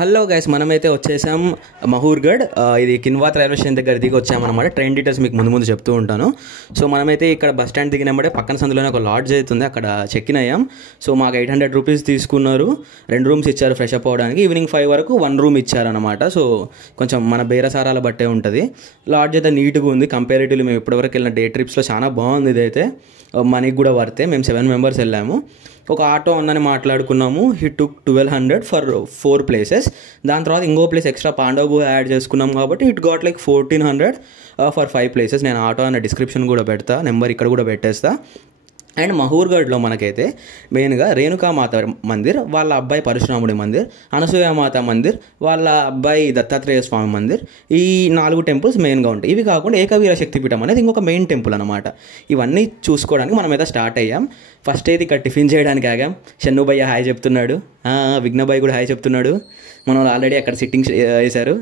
Hello guys, మనమైతే వచ్చేసాం మహూర్గఢ్. ఇది కిన్వాత్ రైల్వే స్టేషన్ దగ్గర దిగి వచ్చామన్నమాట. ట్రైన్ డీటెయిల్స్ మీకు ముందు చెప్తూ ఉంటాను. సో మనమైతే ఇక్కడ బస్ స్టాండ్ దిగినప్పుడే పక్కన సందులోనే ఒక లాడ్జ్ అవుతుంది, అక్కడ చెక్ ఇన్ అయ్యాం. సో మాకు 800 రూపీస్ తీసుకున్నారు. 2 రూమ్స్ ఇచ్చారు ఫ్రెష్ అప్ అవ్వడానికి. ఈవినింగ్ 5 వరకు 1 రూమ్ ఇచ్చారనమాట. సో కొంచెం మన బేరసారాల బట్టే ఉంటుంది. లాడ్జ్ అయితే నీట్గా ఉంది. కంపారిటివ్లీ మేము ఇప్పటివరకు వెళ్ళిన డే ట్రిప్స్లో చాలా బాగుంది. ఇదైతే మనీకి కూడా వర్తే. మేము 7 మెంబర్స్ వెళ్ళాము. ఒక ఆటో అన్నని మాట్లాడుకున్నాము. He took 1200 for 4 places. దాని తర్వాత ఇంకో ప్లేస్ ఎక్స్ట్రా పాండవ్ యాడ్ చేసుకున్నాం కాబట్టి it got like 1400 for 5 places. నేను ఆటో అన్న డిస్క్రిప్షన్ కూడా పెడతా, నెంబర్ ఇక్కడ కూడా పెట్టేస్తా. అండ్ మహూర్గఢ్లో మనకైతే మెయిన్గా రేణుకామాత మందిర్, వాళ్ళ అబ్బాయి పరశురాముడి మందిర్, అనసూయమాత మందిర్, వాళ్ళ అబ్బాయి దత్తాత్రేయ స్వామి మందిర్, ఈ 4 టెంపుల్స్ మెయిన్గా ఉంటాయి. ఇవి కాకుండా ఏకవీర శక్తిపీఠం అనేది ఇంకొక మెయిన్ టెంపుల్ అనమాట. ఇవన్నీ చూసుకోవడానికి మనమైతే స్టార్ట్ అయ్యాం. ఫస్ట్ అయితే ఇక్కడ టిఫిన్ చేయడానికి ఆగాం. షన్నుభయ్య హాయ్ చెప్తున్నాడు, విఘ్నభయ్య కూడా హాయ్ చెప్తున్నాడు. మనం ఆల్రెడీ అక్కడ సిట్టింగ్ వేశారు.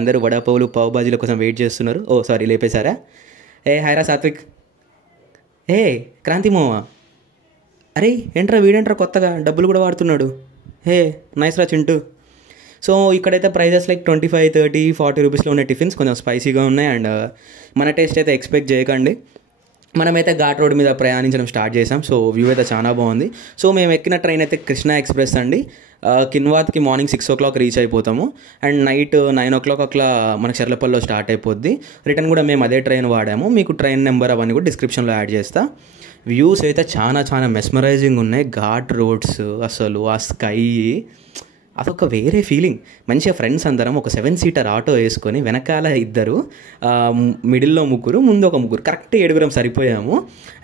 అందరూ వడాపావులు పావు బాజీల కోసం వెయిట్ చేస్తున్నారు. ఓ సారీ, లేపేశారా? హాయ్రా సాత్విక్. క్రాంతి మోవా, అరే ఏంట్రా వీడేంట్రా కొత్తగా డబ్బులు కూడా వాడుతున్నాడు. నైస్ రా చింటూ. సో ఇక్కడైతే ప్రైజెస్ లైక్ 25, 30, 40 రూపీస్లో ఉన్నాయి. టిఫిన్స్ కొంచెం స్పైసీగా ఉన్నాయి. అండ్ మన టేస్ట్ అయితే ఎక్స్పెక్ట్ చేయకండి. మనమైతే ఘాట్ రోడ్ మీద ప్రయాణించడం స్టార్ట్ చేసాం. సో వ్యూ అయితే చాలా బాగుంది. సో మేము ఎక్కిన ట్రైన్ అయితే కృష్ణ ఎక్స్ప్రెస్ అండి. కిన్వాత్కి మార్నింగ్ 6 o'clock రీచ్ అయిపోతాము. అండ్ నైట్ 9 o'clock అట్లా మనకు చెర్లపల్లిలో స్టార్ట్ అయిపోద్ది. రిటర్న్ కూడా మేము అదే ట్రైన్ వాడాము. మీకు ట్రైన్ నెంబర్ అవన్నీ కూడా డిస్క్రిప్షన్లో యాడ్ చేస్తా. వ్యూస్ అయితే చాలా మెస్మరైజింగ్ ఉన్నాయి. ఘాట్ రోడ్స్, అసలు ఆ స్కై అదొక వేరే ఫీలింగ్. మంచిగా ఫ్రెండ్స్ అందరం ఒక 7-seater ఆటో వేసుకొని వెనకాల 2, మిడిల్లో 3, ముందు ఒక 3, కరెక్ట్ 7 సరిపోయాము.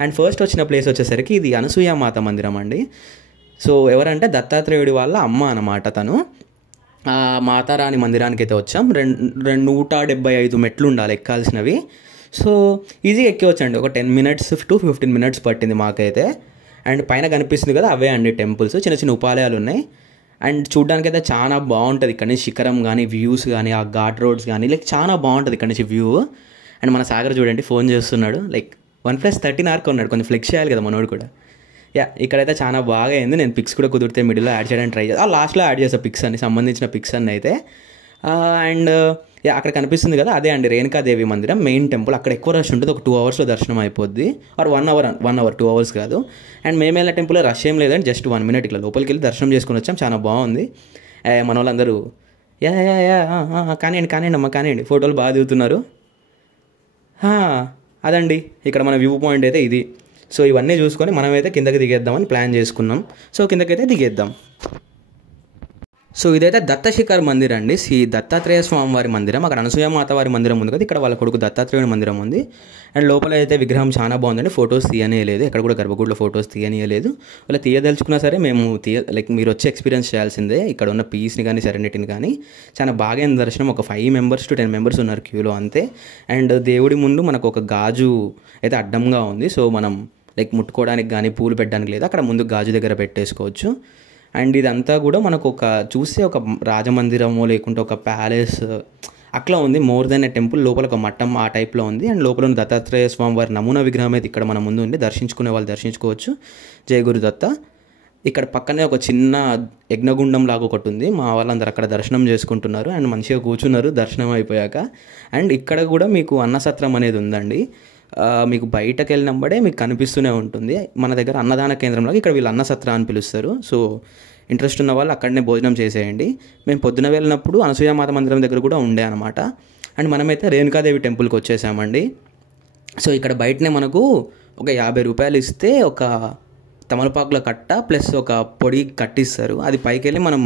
అండ్ ఫస్ట్ వచ్చిన ప్లేస్ వచ్చేసరికి ఇది అనసూయమాత మందిరం అండి. సో ఎవరంటే దత్తాత్రేయుడి వాళ్ళ అమ్మ అన్నమాట తను. మాతారాణి మందిరానికి అయితే వచ్చాం. 175 మెట్లు ఉండాలి ఎక్కాల్సినవి. సో ఈజీగా ఎక్కివచ్చండి. ఒక 10 minutes to 15 minutes పట్టింది మాకైతే. అండ్ పైన కనిపిస్తుంది కదా, అవే అండి టెంపుల్స్. చిన్న ఉపాలయాలు ఉన్నాయి. అండ్ చూడ్డానికి అయితే చాలా బాగుంటుంది. ఇక్కడ నుంచి శిఖరం కానీ, వ్యూస్ కానీ, ఆ ఘాట్ రోడ్స్ కానీ, లైక్ చాలా బాగుంటుంది ఇక్కడ నుంచి వ్యూ. అండ్ మన సాగర్ చూడండి ఫోన్ చేస్తున్నాడు. లైక్ 1+13 ఆర్క్ ఉన్నాడు, కొంచెం ఫ్లెక్స్ చేయాలి కదా మనోడు కూడా. ఇక్కడైతే చాలా బాగా అయింది. నేను పిక్స్ కూడా కుదిరితే మిడిల్లో యాడ్ చేయడానికి ట్రై చేస్తాను. లాస్ట్లో యాడ్ చేస్తాను పిక్స్ అని, సంబంధించిన పిక్స్ అన్నీ అయితే. అండ్ అక్కడ కనిపిస్తుంది కదా, అదే అండి రేణుకాదేవి మందిరం మెయిన్ టెంపుల్. అక్కడ ఎక్కువ రష్ ఉంటుంది. ఒక 2 hours దర్శనం అయిపోద్ది. ఆర్ 1 hour 2 hours కాదు. అండ్ మేము వెళ్ళిన టెంపుల్లో రష్ ఏం లేదండి, జస్ట్ 1 minute ఇట్లా లోపలికి వెళ్ళి దర్శనం చేసుకుని వచ్చాం. చాలా బాగుంది. మన వాళ్ళందరూ కానివ్వండి అమ్మ కానివ్వండి, ఫోటోలు బాగా దిగుతున్నారు. అదండి ఇక్కడ మన వ్యూ పాయింట్ అయితే ఇది. సో ఇవన్నీ చూసుకొని మనమైతే కిందకి దిగేద్దామని ప్లాన్ చేసుకున్నాం. సో కిందకైతే దిగేద్దాం. సో ఇదైతే దత్తశిఖర్ మందిర్ అండి, శ్రీ దత్తాత్రేయ స్వామి వారి మందిరం. అక్కడ అనసూయమాత వారి మందిరం ఉంది కదా, ఇక్కడ వాళ్ళ కొడుకు దత్తాత్రేయుడి మందిరం ఉంది. అండ్ లోపల అయితే విగ్రహం చాలా బాగుందండి. ఫొటోస్ తీయనేయలేదు, ఎక్కడ కూడా గర్భగుడిలో ఫొటోస్ తీయనీయలేదు. వాళ్ళ తీయదలుచుకున్నా సరే మేము లైక్ మీరు వచ్చి ఎక్స్పీరియన్స్ చేయాల్సిందే. ఇక్కడ ఉన్న పీస్ని కానీ సెరెనిటీని కానీ. చాలా బాగా అయింది దర్శనం. ఒక 5 members to 10 members ఉన్నారు క్యూలో అంతే. అండ్ దేవుడి ముందు మనకు ఒక గాజు అయితే అడ్డంగా ఉంది. సో మనం లైక్ ముట్టుకోవడానికి కానీ పూలు పెట్టడానికి లేదు, అక్కడ ముందు గాజు దగ్గర పెట్టేసుకోవచ్చు. అండ్ ఇదంతా కూడా మనకు చూస్తే ఒక రాజమందిరమో లేకుంటే ఒక ప్యాలెస్ అట్లా ఉంది. మోర్ దెన్ ఏ టెంపుల్. లోపల ఒక మఠం ఆ టైప్లో ఉంది. అండ్ లోపల ఉన్న దత్తాత్రేయ స్వామి వారి నమూనా విగ్రహం అయితే ఇక్కడ మన ముందు ఉంది. దర్శించుకునే వాళ్ళు దర్శించుకోవచ్చు. జయ గురుదత్త. ఇక్కడ పక్కనే ఒక చిన్న యజ్ఞగుండం లాగా ఒకటి ఉంది. మా వాళ్ళందరూ అక్కడ దర్శనం చేసుకుంటున్నారు. అండ్ మంచిగా కూర్చున్నారు దర్శనం అయిపోయాక. అండ్ ఇక్కడ కూడా మీకు అన్నసత్రం అనేది ఉందండి. మీకు బయటకు వెళ్ళినప్పుడే మీకు కనిపిస్తూనే ఉంటుంది. మన దగ్గర అన్నదాన కేంద్రంలో ఇక్కడ వీళ్ళు అన్నసత్ర అని పిలుస్తారు. సో ఇంట్రెస్ట్ ఉన్న వాళ్ళు అక్కడనే భోజనం చేసేయండి. మేము పొద్దున వెళ్ళినప్పుడు అనసూయమాత మందిరం దగ్గర కూడా ఉండే అనమాట. అండ్ మనమైతే రేణుకాదేవి టెంపుల్కి వచ్చేసామండి. సో ఇక్కడ బయటనే మనకు ఒక 50 రూపాయలు ఇస్తే ఒక తమలపాకుల కట్ట ప్లస్ ఒక పొడి కట్టిస్తారు. అది పైకి వెళ్ళి మనం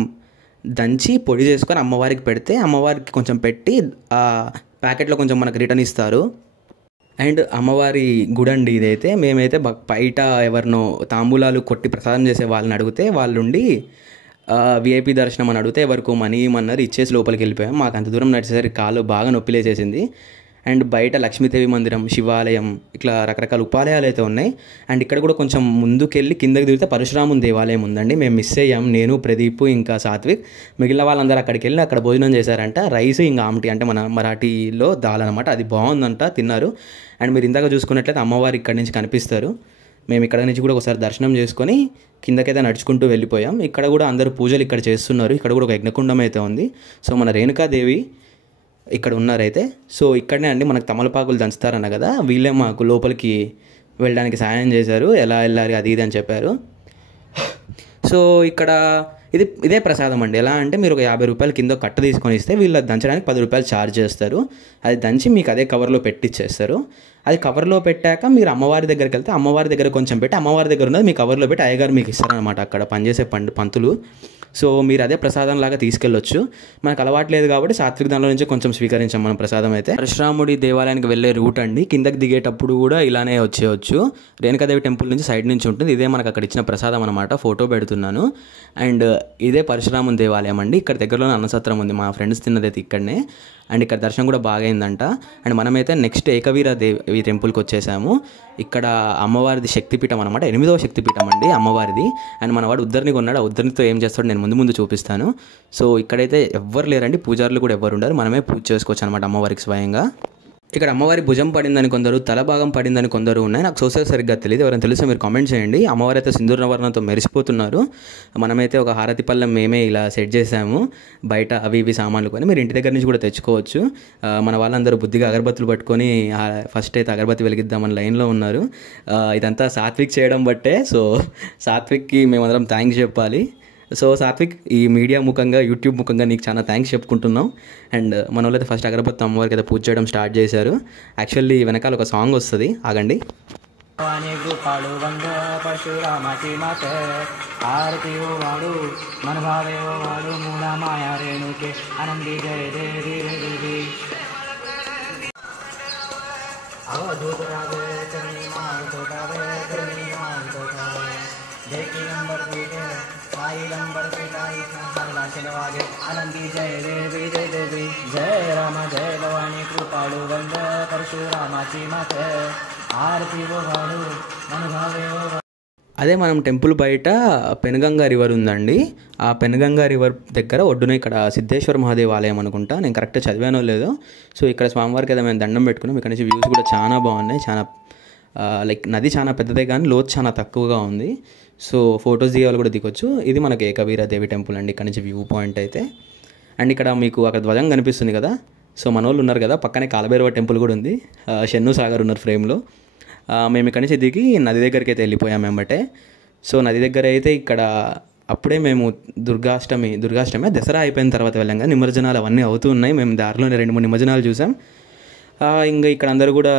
దంచి పొడి చేసుకొని అమ్మవారికి పెడితే అమ్మవారికి కొంచెం పెట్టి ఆ ప్యాకెట్లో కొంచెం మనకు రిటర్న్ ఇస్తారు. అండ్ అమ్మవారి గుడి అండి ఇదైతే. మేమైతే బయట ఎవరినో తాంబూలాలు కొట్టి ప్రసాదం చేసే వాళ్ళని అడిగితే వాళ్ళుండి విఐపి దర్శనం అని అడిగితే ఎవరికో మనీ ఇమ్మన్నారు, ఇచ్చేసి లోపలికి వెళ్ళిపోయాం. మాకు అంత దూరం నడిచేసరికి కాళ్ళు బాగా నొప్పిలేసేసింది. అండ్ బయట లక్ష్మీదేవి మందిరం, శివాలయం, ఇట్లా రకరకాల ఉపాలయాలు అయితే ఉన్నాయి. అండ్ ఇక్కడ కూడా కొంచెం ముందుకెళ్ళి కిందకి దిగితే పరశురాముని దేవాలయం ఉందండి. మేము మిస్ అయ్యాం, నేను, ప్రదీప్, ఇంకా సాత్విక్. మిగిలిన వాళ్ళందరూ అక్కడికి వెళ్ళి అక్కడ భోజనం చేశారంట. రైస్ ఇంకా ఆమ్టి అంటే మన మరాఠీలో దాల్ అనమాట. అది బాగుందంట, తిన్నారు. అండ్ మీరు ఇందాక చూసుకున్నట్లయితే అమ్మవారు ఇక్కడి నుంచి కనిపిస్తారు. మేము ఇక్కడ నుంచి కూడా ఒకసారి దర్శనం చేసుకొని కిందకైతే నడుచుకుంటూ వెళ్ళిపోయాం. ఇక్కడ కూడా అందరూ పూజలు ఇక్కడ చేస్తున్నారు. ఇక్కడ కూడా ఒక యజ్ఞకుండం అయితే ఉంది. సో మన రేణుకాదేవి ఇక్కడ ఉన్నారైతే. సో ఇక్కడనే అండి మనకు తమలపాకులు దంచుతారన్న కదా, వీళ్ళే మాకు లోపలికి వెళ్ళడానికి సాయం చేశారు, ఎలా వెళ్ళాలి అది ఇది అని చెప్పారు. సో ఇక్కడ ఇదే ప్రసాదం అండి. ఎలా అంటే మీరు ఒక 50 రూపాయలు కింద కట్ట తీసుకొని ఇస్తే వీళ్ళు దంచడానికి 10 రూపాయలు ఛార్జ్ చేస్తారు. అది దంచి మీకు అదే కవర్లో పెట్టిచ్చేస్తారు. అది కవర్లో పెట్టాక మీరు అమ్మవారి దగ్గరికి వెళ్తే అమ్మవారి దగ్గర కొంచెం పెట్టి అమ్మవారి దగ్గర ఉన్నది మీ కవర్లో పెట్టి అయ్యగారు మీకు ఇస్తారనమాట అక్కడ పనిచేసే పంతులు. సో మీరు అదే ప్రసాదం లాగా తీసుకెళ్ళొచ్చు. మనకు అలవాట్లేదు కాబట్టి సాత్విక దానిలో నుంచి కొంచెం స్వీకరించాం మనం ప్రసాదం అయితే. పరశురాముడి దేవాలయానికి వెళ్ళే రూట్ అండి. కిందకి దిగేటప్పుడు కూడా ఇలానే వచ్చేయచ్చు. రేణుకాదేవి టెంపుల్ నుంచి సైడ్ నుంచి ఉంటుంది. ఇదే మనకు అక్కడ ఇచ్చిన ప్రసాదం అనమాట. ఫోటో పెడుతున్నాను. అండ్ ఇదే పరశురాముని దేవాలయం అండి. ఇక్కడ దగ్గరలోనే అన్నసత్రం ఉంది. మా ఫ్రెండ్స్ తిన్నదైతే ఇక్కడనే. అండ్ ఇక్కడ దర్శనం కూడా బాగా అయిందంట. అండ్ మనమైతే నెక్స్ట్ ఏకవీర దేవి టెంపుల్కి వచ్చేసాము. ఇక్కడ అమ్మవారిది శక్తిపీఠం అనమాట. 8వ శక్తిపీఠం అండి అమ్మవారిది. అండ్ మనవాడు ఉద్దరిని కొన్నాడు. ఆ ఉద్దరినితో ఏం చేస్తాడు నేను ముందు చూపిస్తాను. సో ఇక్కడైతే ఎవ్వరు లేరండి, పూజారులు కూడా ఎవ్వరు ఉండరు. మనమే పూజ చేసుకోవచ్చు అనమాట అమ్మవారికి స్వయంగా. ఇక్కడ అమ్మవారి భుజం పడిందని కొందరు, తల భాగం పడిందని కొందరు ఉన్నాయి. నాకు సోషల్ సరిగ్గా తెలియదు. ఎవరైనా తెలిస్తే మీరు కామెంట్ చేయండి. అమ్మవారి అయితే సింధూర వర్ణంతో మెరిసిపోతున్నారు. మనమైతే ఒక హారతి పళ్ళెం మేమే ఇలా సెట్ చేసాము. బయట అవి ఇవి సామాన్లు కొని మీరు ఇంటి దగ్గర నుంచి కూడా తెచ్చుకోవచ్చు. మన వాళ్ళందరూ బుద్ధిగా అగరబత్తులు పట్టుకొని ఫస్ట్ అయితే అగరబత్తి వెలిగిద్దామని లైన్లో ఉన్నారు. ఇదంతా సాత్విక్ చేయడం బట్టే. సో సాత్విక్కి మేమందరం థ్యాంక్స్ చెప్పాలి. సో సాత్విక్, ఈ మీడియా ముఖంగా యూట్యూబ్ ముఖంగా నీకు చాలా థ్యాంక్స్ చెప్పుకుంటున్నాం. అండ్ మన వాళ్ళైతే ఫస్ట్ అగరబత్తి అమ్మవారికి అయితే పూజ చేయడం స్టార్ట్ చేశారు. యాక్చువల్లీ వెనకాల ఒక సాంగ్ వస్తుంది, ఆగండి. आनंदी जय देवी जय देवी जय राम जय भवानी कृपाळु वंद परशुरामाची माते आरती वो भाडू मन भावे वो. అదే మనం టెంపుల్ బయట పెనుగంగా రివర్ ఉందండి. ఆ పెనుగంగా రివర్ దగ్గర ఒడ్డున ఇక్కడ సిద్ధేశ్వర మహాదేవ్ ఆలయం అనుకుంటా, నేను కరెక్ట్గా చదివానో లేదో. సో ఇక్కడ స్వామివారికి అయితే మేము దండం పెట్టుకున్నాం. ఇక్కడ నుంచి వ్యూస్ కూడా చాలా బాగున్నాయి. చాలా లైక్ నది చాలా పెద్దదే కానీ లోతు చాలా తక్కువగా ఉంది. సో ఫొటోస్ దిగాలు కూడా దిగొచ్చు. ఇది మనకి ఏకవీర దేవి టెంపుల్ అండి. ఇక్కడ నుంచి వ్యూ పాయింట్ అయితే. అండ్ ఇక్కడ మీకు అక్కడ ధ్వజం కనిపిస్తుంది కదా. సో మన వాళ్ళు ఉన్నారు కదా, పక్కనే కాలభైరవ టెంపుల్ కూడా ఉంది. షన్ను సాగర్ ఉన్నారు ఫ్రేమ్లో. మేము ఇక్కడ నుంచి దిగి నది దగ్గరికి అయితే వెళ్ళిపోయాం వెంబటే. సో నది దగ్గర అయితే ఇక్కడ అప్పుడే మేము దుర్గాష్టమి దసరా అయిపోయిన తర్వాత వెళ్ళాం కదా, నిమజ్జనాలు అవన్నీ అవుతూ ఉన్నాయి. మేము దారిలోనే 2-3 నిమజ్జనాలు చూసాం. ఇంకా ఇక్కడ అందరూ కూడా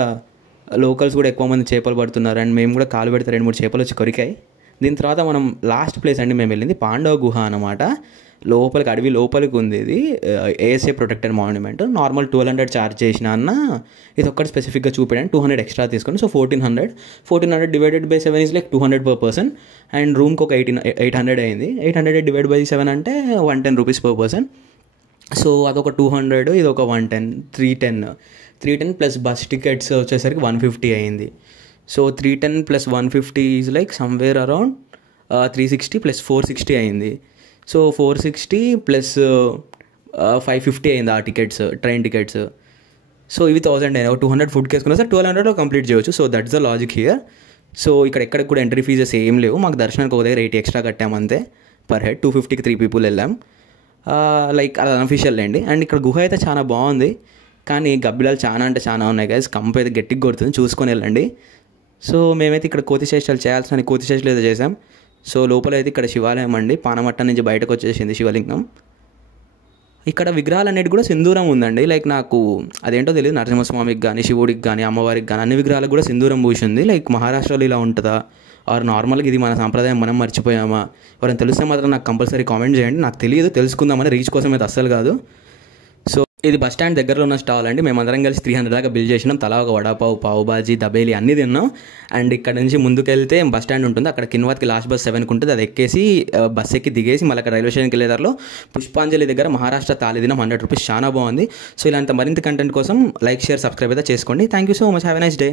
లోకల్స్ కూడా ఎక్కువ మంది చేపలు పడుతున్నారు. అండ్ మేము కూడా కాలు పెడితే 2-3 చేపలు వచ్చి కొరికాయి. దీని తర్వాత మనం లాస్ట్ ప్లేస్ అండి మేము వెళ్ళింది పాండవ గుహ అనమాట. లోపలికి అడవి లోపలికి ఉంది. ఇది ASA protected monument. Normal 1200 charge చేసిన అన్న ఇది ఒక్కటి స్పెసిఫిక్గా చూపించండి 200 ఎక్స్ట్రా తీసుకొని. So 1400 divided by 7 is like 200 per person. And రూమ్కి ఒక 800 అయింది. 800 డివైడ్ బై 7 అంటే 110 రూపీస్ per person. సో అదొక 200, ఇది ఒక 110, 310 ప్లస్ బస్ టికెట్స్ వచ్చేసరికి 150 అయింది. So 310 plus 150 is like somewhere around 360 plus 460 అయింది. సో 460 ప్లస్ 550 అయింది ఆ టికెట్స్, ట్రైన్ టికెట్స్. సో ఇవి 1000 అయినా 200 ఫుడ్ వేసుకున్నా సార్ 1200 కంప్లీట్ చేయవచ్చు. So that's the logic here. So ఎక్కడికి కూడా ఎంట్రీ ఫీజెస్ ఏం లేవు. మాకు దర్శనానికి ఒక దగ్గర 80 ఎక్స్ట్రా కట్టామంతే పర్ హెడ్. 250కి 3 people వెళ్ళాం. లైక్ అది అన్అఫీషియల్ అండి. అండ్ ఇక్కడ గుహ అయితే చాలా బాగుంది, కానీ గబ్బిలాలు చాలా అంటే చాలా ఉన్నాయి గైస్. కంప అయితే గట్టిగా కొడుతుంది, చూసుకొని వెళ్ళండి. సో మేమైతే ఇక్కడ కోతిశేషాలు చేయాల్సిన కోతిశేషాలు అయితే చేసాం. సో లోపల అయితే ఇక్కడ శివాలయం అండి. పానమట్ట నుంచి బయటకు వచ్చేసింది శివలింగం. ఇక్కడ విగ్రహాలు అనేది కూడా సింధూరం ఉందండి. లైక్ నాకు అదేంటో తెలియదు, నరసింహస్వామికి కానీ శివుడికి కానీ అమ్మవారికి కానీ అన్ని విగ్రహాలకు కూడా సింధూరం పూసింది. లైక్ మహారాష్ట్రలో ఇలా ఉంటుందా ఆర్ నార్మల్గా ఇది మన సాంప్రదాయం మనం మర్చిపోయామా? ఎవరైనా తెలిస్తే మాత్రం నాకు కంపల్సరీ కామెంట్ చేయండి. నాకు తెలియదు, తెలుసుకుందామని రీచ్ కోసం అయితే అస్సలు కాదు. సో ఇది బస్ స్టాండ్ దగ్గరలో ఉన్న స్టాల్ అండి. మేమందరం కలిసి 300 దాకా బిల్ చేసినాం. తలా ఒక వడాపావు, పావు బాజీ, దబేలి అన్నీ తిన్నాం. అండ్ ఇక్కడ నుంచి ముందుకెళ్తే బస్ స్టాండ్ ఉంటుంది. అక్కడ కిన్వాత్కి లాస్ట్ బస్ 7కి ఉంటుంది. అది ఎక్కేసి బస్ ఎక్కి దిగేసి మళ్ళీ అక్కడ రైల్వే స్టేషన్కి వెళ్ళేదారిలో పుష్పాంజలి దగ్గర మహారాష్ట్ర తాలి దినం 100 రూపీస్, చాలా బాగుంది. సో ఇలాంటి మరింత కంటెంట్ కోసం లైక్, షేర్, సబ్స్క్రైబ్ అయితే చేసుకోండి. Thank you so much. Have a nice day.